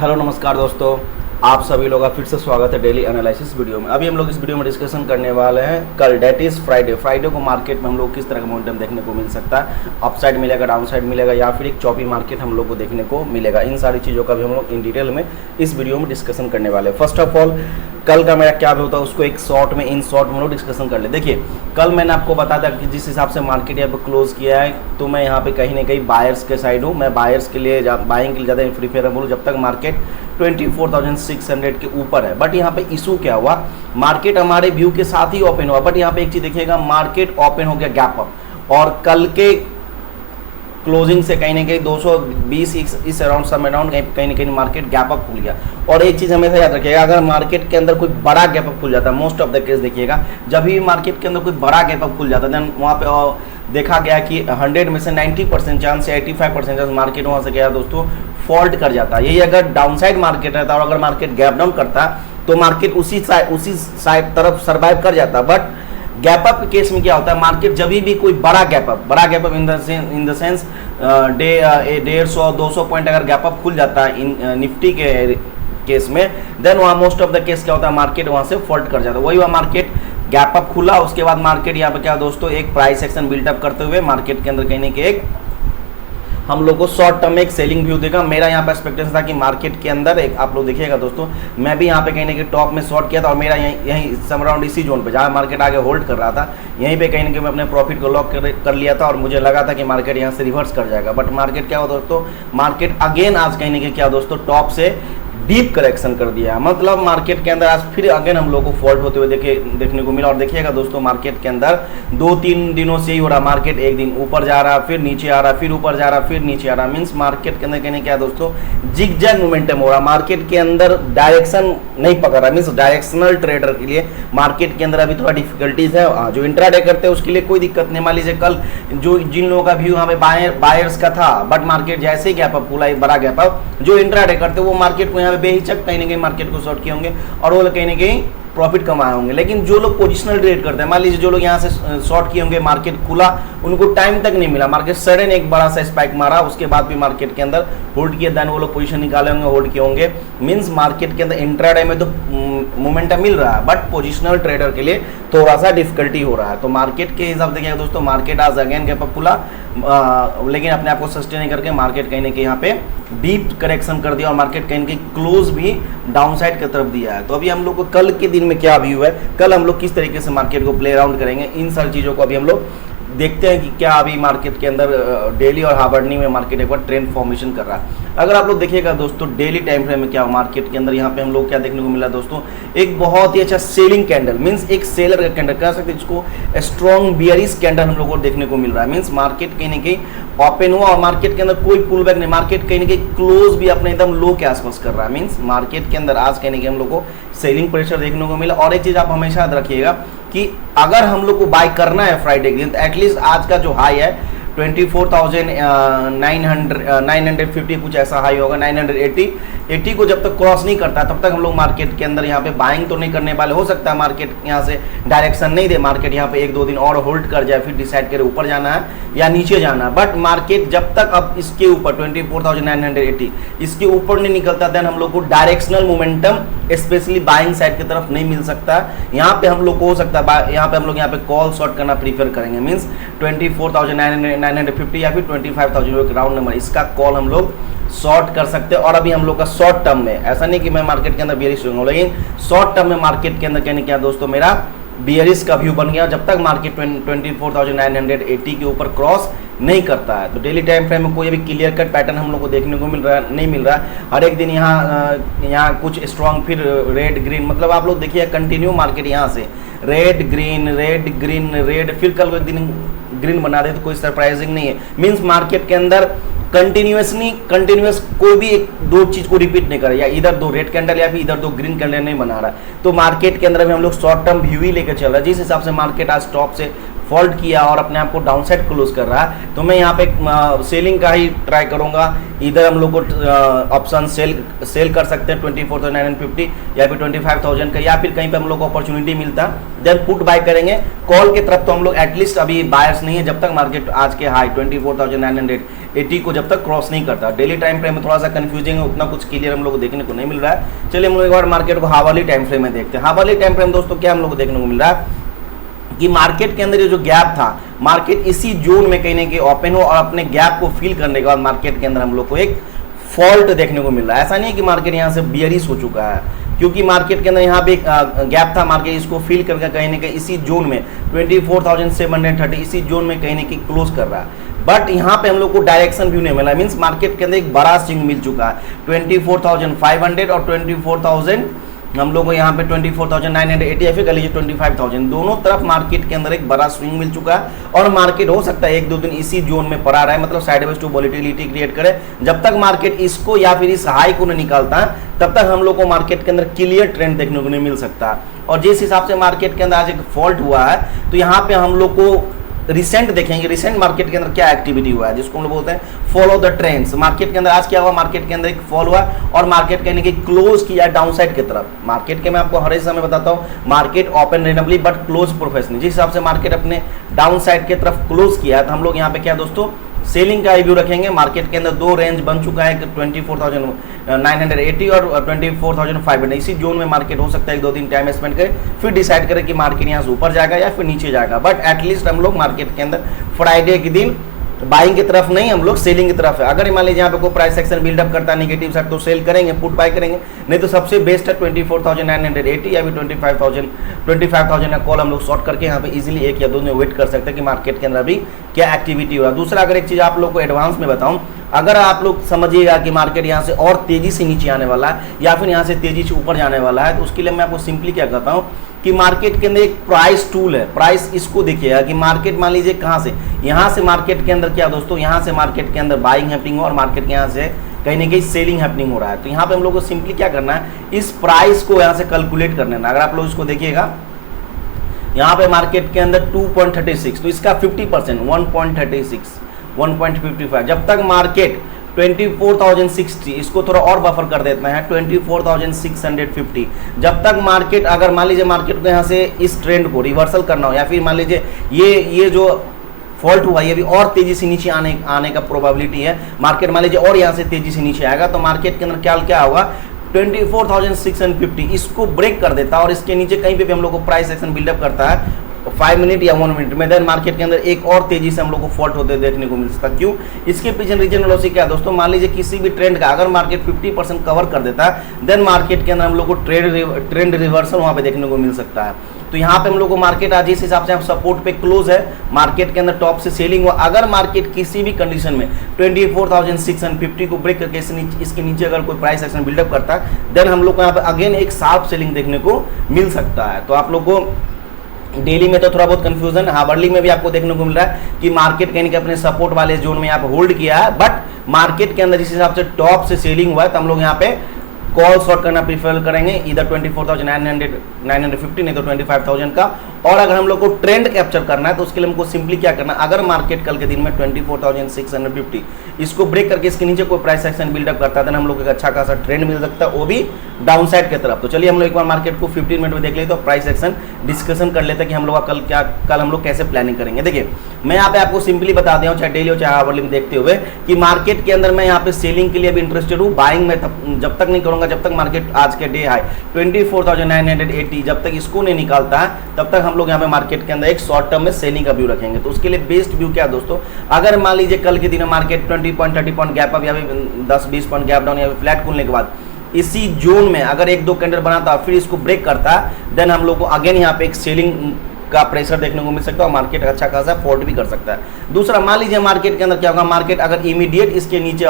Hello नमस्कार दोस्तों, आप सभी लोगों का फिर से स्वागत है डेली एनालिसिस वीडियो में। अभी हम लोग इस वीडियो में डिस्कशन करने वाले हैं कल, डेट इज़ फ्राइडे को मार्केट में हम लोग किस तरह का मोमेंटम देखने को मिल सकता है। अपसाइड मिलेगा, डाउन साइड मिलेगा या फिर एक चॉपी मार्केट हम लोग को देखने को मिलेगा। इन सारी चीज़ों का भी हम लोग इन डिटेल में इस वीडियो में डिस्कशन करने वाले हैं। फर्स्ट ऑफ ऑल, कल का मेरा क्या भी होता है उसको एक शॉर्ट में हम लोग डिस्कशन कर ले। देखिए, कल मैंने आपको बताया था कि जिस हिसाब से मार्केट यहाँ पे क्लोज किया है, तो मैं यहाँ पे कहीं ना कहीं बायर्स के साइड हूँ। मैं बायर्स के लिए बाइंग के लिए ज़्यादा प्रीफरेबल हूँ जब तक मार्केट 24,600 के ऊपर है। बट यहाँ पे इशू क्या हुआ, मार्केट हमारे व्यू के साथ ही ओपन हुआ, बट यहाँ पे एक चीज़ देखिएगा, मार्केट ओपन हो गया गैप अप, और कल के क्लोजिंग से कहीं ना कहीं 220 इस अराउंड सम अराउंड कहीं ना कहीं मार्केट गैप अप खुल गया। और एक चीज़ हमेशा याद रखिएगा, अगर मार्केट के अंदर कोई बड़ा गैप अप खुल जाता है, मोस्ट ऑफ द केस देखिएगा, जब भी मार्केट के अंदर कोई बड़ा गैप अप खुल जाता है, देन वहाँ पे देखा गया कि 100 में से 90% चांस या 85% चांस मार्केट वहाँ से क्या है दोस्तों, फॉल्ट कर जाता है। यही अगर डाउनसाइड मार्केट रहता और अगर मार्केट गैप डाउन करता तो मार्केट उसी साइड तरफ सर्वाइव कर जाता। बट गैप अप के केस में क्या होता है, मार्केट जब भी कोई बड़ा gap up in the sense 150-200 point अगर गैप अप खुल जाता है निफ्टी के केस में, देन वहाँ मोस्ट ऑफ द केस क्या होता है, मार्केट वहाँ से फॉल्ट कर जाता है। वही हुआ, मार्केट गैप अप खुला, उसके बाद मार्केट यहाँ पे क्या दोस्तों, एक प्राइस एक्शन बिल्डअप करते हुए मार्केट के अंदर कहीं के एक हम लोग को शॉर्ट टर्म में एक सेलिंग व्यू देगा। मेरा यहाँ पे एक्सपेक्टेशन था कि मार्केट के अंदर एक, आप लोग देखिएगा दोस्तों, मैं भी यहाँ पे कहीं ना कहीं टॉप में शॉर्ट किया था और मेरा यहीं सम अराउंड इसी जोन पे जहाँ मार्केट आगे होल्ड कर रहा था, यहीं पे कहीं ना कहीं मैं अपने प्रॉफिट को लॉक कर लिया था और मुझे लगा था कि मार्केट यहाँ से रिवर्स कर जाएगा। बट मार्केट क्या हुआ दोस्तों, मार्केट अगेन आज कहीं ना कहीं क्या दोस्तों, टॉप से डीप करेक्शन कर दिया। मतलब मार्केट के अंदर आज फिर अगेन हम लोग को फॉल्ट होते हुए देखने को मिला। और देखिएगा दोस्तों, मार्केट के अंदर 2-3 दिनों से ही हो रहा, मार्केट एक दिन ऊपर जा रहा, फिर नीचे आ रहा, फिर ऊपर जा रहा, फिर नीचे आ रहा। मीन्स मार्केट के अंदर कहने क्या दोस्तों, जिगजैग मोमेंटम हो रहा, मार्केट के अंदर डायरेक्शन नहीं पकड़ रहा। मीन्स डायरेक्शनल ट्रेडर के लिए मार्केट के अंदर अभी थोड़ा डिफिकल्टीज है। जो इंट्राडे करते हैं उसके लिए कोई दिक्कत नहीं। मान लीजिए कल जिन लोगों का व्यू हमें बायर्स का था, बट मार्केट जैसे ही गैप अप खुला, एक बड़ा गैप अप, जो इंट्राडे करते वो मार्केट को यहाँ बेहिचक कहीं ना कहीं मार्केट को शॉर्ट किए होंगे और वो कहीं ना कहीं प्रॉफिट कमाए होंगे। लेकिन जो लोग पोजिशनल ट्रेड करते हैं, मान लीजिए जो लोग यहाँ से शॉर्ट किए होंगे, मार्केट खुला, उनको टाइम तक नहीं मिला, मार्केट सडन एक बड़ा सा स्पाइक मारा, उसके बाद भी मार्केट के अंदर होल्ड किया, देन वो लोग पोजीशन निकाले होंगे, होल्ड किए होंगे। मींस मार्केट के अंदर इंट्राडे में तो मोमेंटम मिल रहा है, बट पोजिशनल ट्रेडर के लिए थोड़ा सा डिफिकल्टी हो रहा है। तो मार्केट के हिसाब से देखिएगा दोस्तों, मार्केट आज अगेन गैप अप खुला, लेकिन अपने आप को सस्टेन करके मार्केट कहीं ना कहीं यहाँ पे डीप करेक्शन कर दिया और मार्केट कहीं ना कहीं क्लोज भी डाउनसाइड की तरफ दिया है। तो अभी हम लोग को कल के दिन में क्या व्यू है, कल हम लोग किस तरीके से मार्केट को प्ले अराउंड करेंगे, इन सारी चीज़ों को अभी हम लोग देखते हैं कि क्या अभी मार्केट के अंदर डेली और हार्वर्डनी में मार्केट एक बार ट्रेंड फॉर्मेशन कर रहा है। अगर आप लोग देखिएगा दोस्तों, डेली टाइम फ्रेम में क्या मार्केट के अंदर यहाँ पे हम लोग क्या देखने को मिला दोस्तों, एक बहुत ही अच्छा सेलिंग कैंडल, मींस एक सेलर का कैंडल कह सकते हैं इसको, स्ट्रॉन्ग बियरिश कैंडल हम लोग को देखने को मिल रहा है। मींस मार्केट कहीं ना कहीं ओपन हुआ और मार्केट के अंदर कोई पुल बैक नहीं, मार्केट कहीं ना कहीं क्लोज भी अपने एकदम लो के आसपास कर रहा है। मींस मार्केट के अंदर आज कहीं ना कहीं हम लोग को सेलिंग प्रेशर देखने को मिला। और एक चीज़ आप हमेशा याद रखिएगा कि अगर हम लोग को बाय करना है फ्राइडे के दिन, तो एटलीस्ट आज का जो हाई है 24,950 कुछ ऐसा हाई होगा, 980 को जब तक क्रॉस नहीं करता तब तक हम लोग मार्केट के अंदर यहाँ पे बाइंग तो नहीं करने वाले। हो सकता है मार्केट यहाँ से डायरेक्शन नहीं दे, मार्केट यहाँ पे 1-2 दिन और होल्ड कर जाए, फिर डिसाइड करे ऊपर जाना है या नीचे जाना है। बट मार्केट जब तक अब इसके ऊपर 24,980 इसके ऊपर नहीं निकलता, देन हम लोग को directional momentum specially buying side की तरफ नहीं मिल सकता। यहाँ पे हम लोग को हो सकता है यहाँ पे हम लोग यहाँ पे कॉल शॉर्ट करना प्रीफर करेंगे। मीन्स 24,950 या फिर 25,000 राउंड नंबर, इसका कॉल हम लोग शॉर्ट कर सकते हैं। और अभी हम लोग का शॉर्ट टर्म में ऐसा नहीं कि मैं मार्केट के अंदर बियरिश हूँ, लेकिन शॉर्ट टर्म में मार्केट के अंदर कहने क्या दोस्तों, मेरा बियरिश का व्यू बन गया जब तक मार्केट 24,980 के ऊपर क्रॉस नहीं करता है। तो डेली टाइम फ्रेम में कोई भी क्लियर कट पैटर्न हम लोग को देखने को नहीं मिल रहा है। हर एक दिन यहाँ कुछ स्ट्रॉन्ग, फिर रेड ग्रीन, मतलब आप लोग देखिए कंटिन्यू मार्केट यहाँ से रेड ग्रीन, फिर कल एक दिन ग्रीन बना दे तो कोई सरप्राइजिंग नहीं है। मीन्स मार्केट के अंदर कंटिन्यूस कोई भी एक दो चीज को रिपीट नहीं करे, या इधर 2 रेड कैंडल या फिर इधर 2 ग्रीन कैंडल नहीं बना रहा है। तो मार्केट के अंदर भी हम लोग शॉर्ट टर्म व्यू ही लेकर चल रहा है। जिस हिसाब से मार्केट आज टॉप से फॉल्ट किया और अपने आप को डाउन साइड क्लोज कर रहा है, तो मैं यहाँ पे सेलिंग का ही ट्राई करूंगा। इधर हम लोग को ऑप्शन सेल कर सकते हैं 24,950 या फिर 25,000 का, या फिर कहीं पे हम लोग को अपॉर्चुनिटी मिलता देन पुट बाय करेंगे। कॉल की तरफ तो हम लोग एटलीस्ट अभी बायर्स नहीं है जब तक मार्केट आज के हाई 24,980 को जब तक क्रॉस नहीं करता। डेली टाइम फ्रेम में थोड़ा सा कंफ्यूजिंग है, उतना कुछ क्लियर हम लोग को देखने को नहीं मिल रहा है। चलिए हम लोग एक बार मार्केट को हावरली टाइम फ्रेम में देखते हैं। हावरली टाइम फ्रेम दोस्तों क्या हम लोग को देखने को मिल रहा है कि मार्केट के अंदर ये जो गैप था, मार्केट इसी जोन में कहीं ना कहीं ओपन हो और अपने गैप को फिल करने के बाद मार्केट के अंदर हम लोग को एक फॉल्ट देखने को मिल रहा है। ऐसा नहीं है कि मार्केट यहाँ से बियरिश हो चुका है, क्योंकि मार्केट के अंदर यहाँ पे गैप था, मार्केट इसको फिल करके कहीं ना कहीं इसी जोन में 24,730 इसी जोन में कहीं ना कहीं क्लोज कर रहा है। बट यहाँ पे हम लोग को डायरेक्शन व्यू नहीं मिला, मींस मार्केट के अंदर एक बड़ा स्विंग मिल चुका है 24,500 और 24,000 हम लोग को यहाँ पे 24,980 या फिर कह लीजिए 25,000, दोनों तरफ मार्केट के अंदर एक बड़ा स्विंग मिल चुका है और मार्केट हो सकता है एक दो दिन इसी जोन में पड़ा रहा है, मतलब साइडवेज टू वोलेटिलिटी क्रिएट करे। जब तक मार्केट इसको या फिर इस हाई को नहीं निकालता तब तक हम लोग को मार्केट के अंदर क्लियर ट्रेंड देखने को नहीं मिल सकता। और जिस हिसाब से मार्केट के अंदर आज एक फॉल्ट हुआ है, तो यहाँ पे हम लोग को रिसेंट देखेंगे, रिसेंट मार्केट के अंदर क्या एक्टिविटी हुआ है, जिसको हम लोग बोलते हैं फॉलो द ट्रेंड्स। मार्केट के अंदर आज क्या हुआ, मार्केट के अंदर एक फॉल हुआ और मार्केट कहने की क्लोज किया डाउन साइड की तरफ। मार्केट के मैं आपको हर समय बताता हूँ, market open randomly but close professionally. जिस हिसाब से मार्केट अपने डाउन साइड की तरफ क्लोज किया है, तो हम लोग यहाँ पे क्या दोस्तों सेलिंग का रिव्यू रखेंगे। मार्केट के अंदर दो रेंज बन चुका है, 24,980 और 24,500। इसी जोन में मार्केट हो सकता है एक दो दिन टाइम स्पेंड करे, फिर डिसाइड करे कि मार्केट यहाँ से ऊपर जाएगा या फिर नीचे जाएगा। बट एटलीस्ट हम लोग मार्केट के अंदर फ्राइडे के दिन बाइंग की तरफ नहीं, हम लोग सेलिंग की तरफ है। अगर मान लीजिए यहाँ पे कोई प्राइस एक्शन बिल्डअप करता है नेगेटिव साइड, तो सेल करेंगे, पुट बाय करेंगे। नहीं तो सबसे बेस्ट है 24,980 या फिर 25,000 का कॉल हम लोग शॉर्ट करके यहाँ पे इजीली एक या दो दिन वेट कर सकते हैं कि मार्केट के अंदर अभी क्या एक्टिविटी हो रहा है। दूसरा अगर एक चीज़ आप लोग को एडवांस में बताऊँ, अगर आप लोग समझिएगा कि मार्केट यहाँ से और तेजी से नीचे आने वाला है या फिर यहाँ से तेजी से ऊपर जाने वाला है, तो उसके लिए मैं आपको सिंपली क्या कहता हूँ कि मार्केट के अंदर एक प्राइस टूल है। प्राइस इसको देखिएगा कि मार्केट मान लीजिए कहाँ से, यहाँ से मार्केट के अंदर क्या दोस्तों, यहाँ से मार्केट के अंदर बाइंग हैपनिंग हो और मार्केट के यहाँ से कहीं ना कहीं सेलिंग हैपनिंग हो रहा है। तो यहाँ पे हम लोग को सिंपली क्या करना है, इस प्राइस को यहाँ से कैलकुलेट करना है। अगर आप लोग इसको देखिएगा, यहाँ पे मार्केट के अंदर 2.36, तो इसका 50% 1.36 1.55। जब तक मार्केट 24,060, इसको थोड़ा और बफर कर देते हैं 24,650। जब तक मार्केट, अगर मान लीजिए मार्केट को यहाँ से इस ट्रेंड को रिवर्सल करना हो या फिर मान लीजिए ये जो फॉल्ट हुआ ये भी और तेजी से नीचे आने का प्रोबेबिलिटी है, मार्केट मान लीजिए और यहाँ से तेजी से नीचे आएगा, तो मार्केट के अंदर क्या होगा 24,650 इसको ब्रेक कर देता है और इसके नीचे कहीं पे भी हम लोग को प्राइस एक्शन बिल्डअप करता है 5 मिनट या 1 मिनट में, देन मार्केट के अंदर एक और तेजी से हम लोग को फॉल्ट होते देखने को मिल सकता है। क्यों, इसके पीछे रीजन लॉजिक क्या है दोस्तों, मान लीजिए किसी भी ट्रेंड का अगर मार्केट 50% कवर कर देता है, देन मार्केट के अंदर हम लोग को ट्रेंड रिवर्सल वहाँ पे देखने को मिल सकता है। तो यहाँ पे हम लोग को मार्केट आज इस हिसाब से हम सपोर्ट पे क्लोज है, मार्केट के अंदर टॉप से सेलिंग हुआ। अगर मार्केट किसी भी कंडीशन में 24,650 को ब्रेक करके इसके नीचे अगर कोई प्राइस एक्शन बिल्डअप करता है, देन हम लोग को यहाँ पे अगेन एक शार्प सेलिंग देखने को मिल सकता है। तो आप लोग को डेली में तो थोड़ा बहुत कंफ्यूजन, हावरली में भी आपको देखने को मिल रहा है कि मार्केट कहीं अपने सपोर्ट वाले जोन में यहाँ पे होल्ड किया है, बट मार्केट के अंदर जिस हिसाब से टॉप से सेलिंग हुआ है, तो हम लोग यहाँ पे कॉल शॉर्ट करना प्रीफर करेंगे, इधर 24,950 नहीं तो 25,000 का। और अगर हम लोग को ट्रेंड कैप्चर करना है, तो उसके लिए हमको सिंपली क्या करना है, अगर मार्केट कल के दिन में 24,650 इसको ब्रेक करके इसके नीचे कोई प्राइस एक्शन बिल्डअप करता है, तो हम लोग को एक अच्छा खासा ट्रेंड मिल सकता है, वो भी डाउन साइड की तरफ। तो चलिए हम लोग एक बार मार्केट को 15 मिनट में देख लेते, तो प्राइस एक्शन डिस्कशन कर लेते हैं कि हम लोग कल हम लोग कैसे प्लानिंग करेंगे। देखिए मैं यहाँ पे आपको सिंपली बता दिया हूँ, चाहे डेली हो चाहे हावरली में देखते हुए, कि मार्केट के अंदर मैं यहाँ पे सेलिंग के लिए भी इंटरेस्टेड हूँ। बाइंग में जब तक नहीं करूँगा, जब तक मार्केट आज के डे हाई 24,980 जब तक इसको नहीं निकालता है, तब तक हम लोग यहाँ पे मार्केट के अंदर एक शॉर्ट टर्म में सेलिंग का व्यू रखेंगे। तो उसके लिए बेस्ट व्यू क्या है दोस्तों, अगर मान लीजिए कल के दिन market 20 point 30 point gap up या 10-20 पॉइंट गैप डाउन या फ्लैट खुलने के बाद इसी जोन में अगर एक दो कैंडल बनाता फिर इसको ब्रेक करता, देन हम लोग को अगेन यहाँ पे एक सेलिंग का प्रेशर देखने को मिल सकता है और मार्केट अच्छा खासा फॉल्ट भी कर सकता है। दूसरा मान लीजिए मार्केट के अंदर क्या होगा, मार्केट अगर इमीडिएट इसके नीचे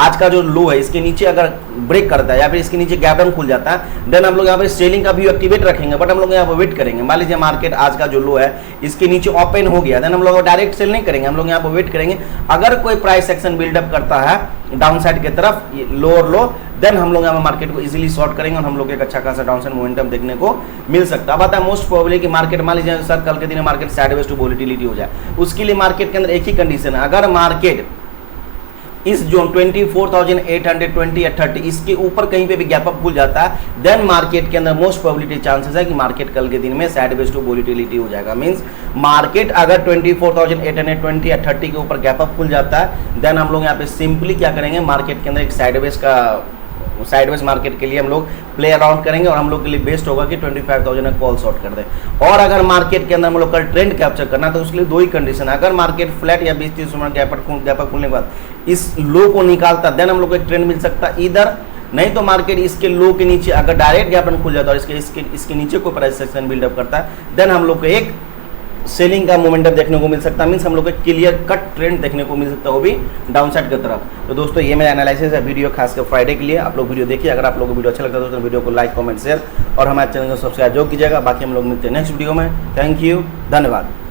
आज का जो लो है इसके नीचे अगर ब्रेक करता है या फिर इसके नीचे गैप डाउन खुल जाता है, देन हम लोग यहाँ पे सेलिंग का व्यू एक्टिवेट रखेंगे, बट हम लोग यहाँ पे वेट करेंगे। मान लीजिए मार्केट आज का जो लो है इसके नीचे ओपन हो गया, देन हम लोग डायरेक्ट सेल नहीं करेंगे, हम लोग यहाँ पे वेट करेंगे। अगर कोई प्राइस एक्शन बिल्डअप करता है डाउन साइड की तरफ लोअर लो, देन हम लोग यहाँ मार्केट को इजीली शॉर्ट करेंगे और हम लोग एक अच्छा खासा डाउन साइड मोमेंटम देखने को मिल सकता है। अब आता है मोस्ट प्रोबेबली कि मार्केट मान लीजिए सर कल के दिन मार्केट साइडवेज टू वोलेटिलिटी हो जाए, उसके लिए मार्केट के अंदर एक ही कंडीशन है, अगर मार्केट इस जोन 24,820 या 30 इसके ऊपर कहीं पे भी गैप अप खुल जाता है, देन मार्केट के अंदर मोस्ट प्रोबेबिलिटी चांसेस है कि मार्केट कल के दिन में साइडवेज टू वोलेटिलिटी हो जाएगा। मींस मार्केट अगर 24,820 या 30 के ऊपर गैप अप खुल जाता है, देन हम लोग यहाँ पे सिंपली क्या करेंगे, मार्केट के अंदर एक साइडवेज मार्केट के लिए हम लोग प्ले अराउंड करेंगे और हम लोग के लिए बेस्ट होगा कि 25,000 में कॉल शॉर्ट कर दें। और अगर मार्केट के अंदर हम लोग कल ट्रेंड कैप्चर करना तो उसके लिए दो ही कंडीशन है, अगर मार्केट फ्लैट या 20-30 मिनट गैप अप खुलने के बाद इस लो को निकालता, देन हम लोग को एक ट्रेंड मिल सकता है इधर, नहीं तो मार्केट इसके लो के नीचे अगर डायरेक्ट गैप अप खुल जाता है और इसके नीचे कोई प्राइस सेक्शन बिल्डअप करता है, देन हम लोग को एक सेलिंग का मोमेंटम देखने को मिल सकता है। मींस हम लोग को क्लियर कट ट्रेंड देखने को मिल सकता है, वो भी डाउन साइड की तरफ। तो दोस्तों ये मेरा एनालिसिस है वीडियो खासकर फ्राइडे के लिए। आप लोग वीडियो देखिए, अगर आप लोगों को वीडियो अच्छा लगता है दोस्तों वीडियो को लाइक कमेंट शेयर और हमारे चैनल को सब्सक्राइब जो कीजिएगा। बाकी हम लोग मिलते हैं नेक्स्ट वीडियो में। थैंक यू, धन्यवाद।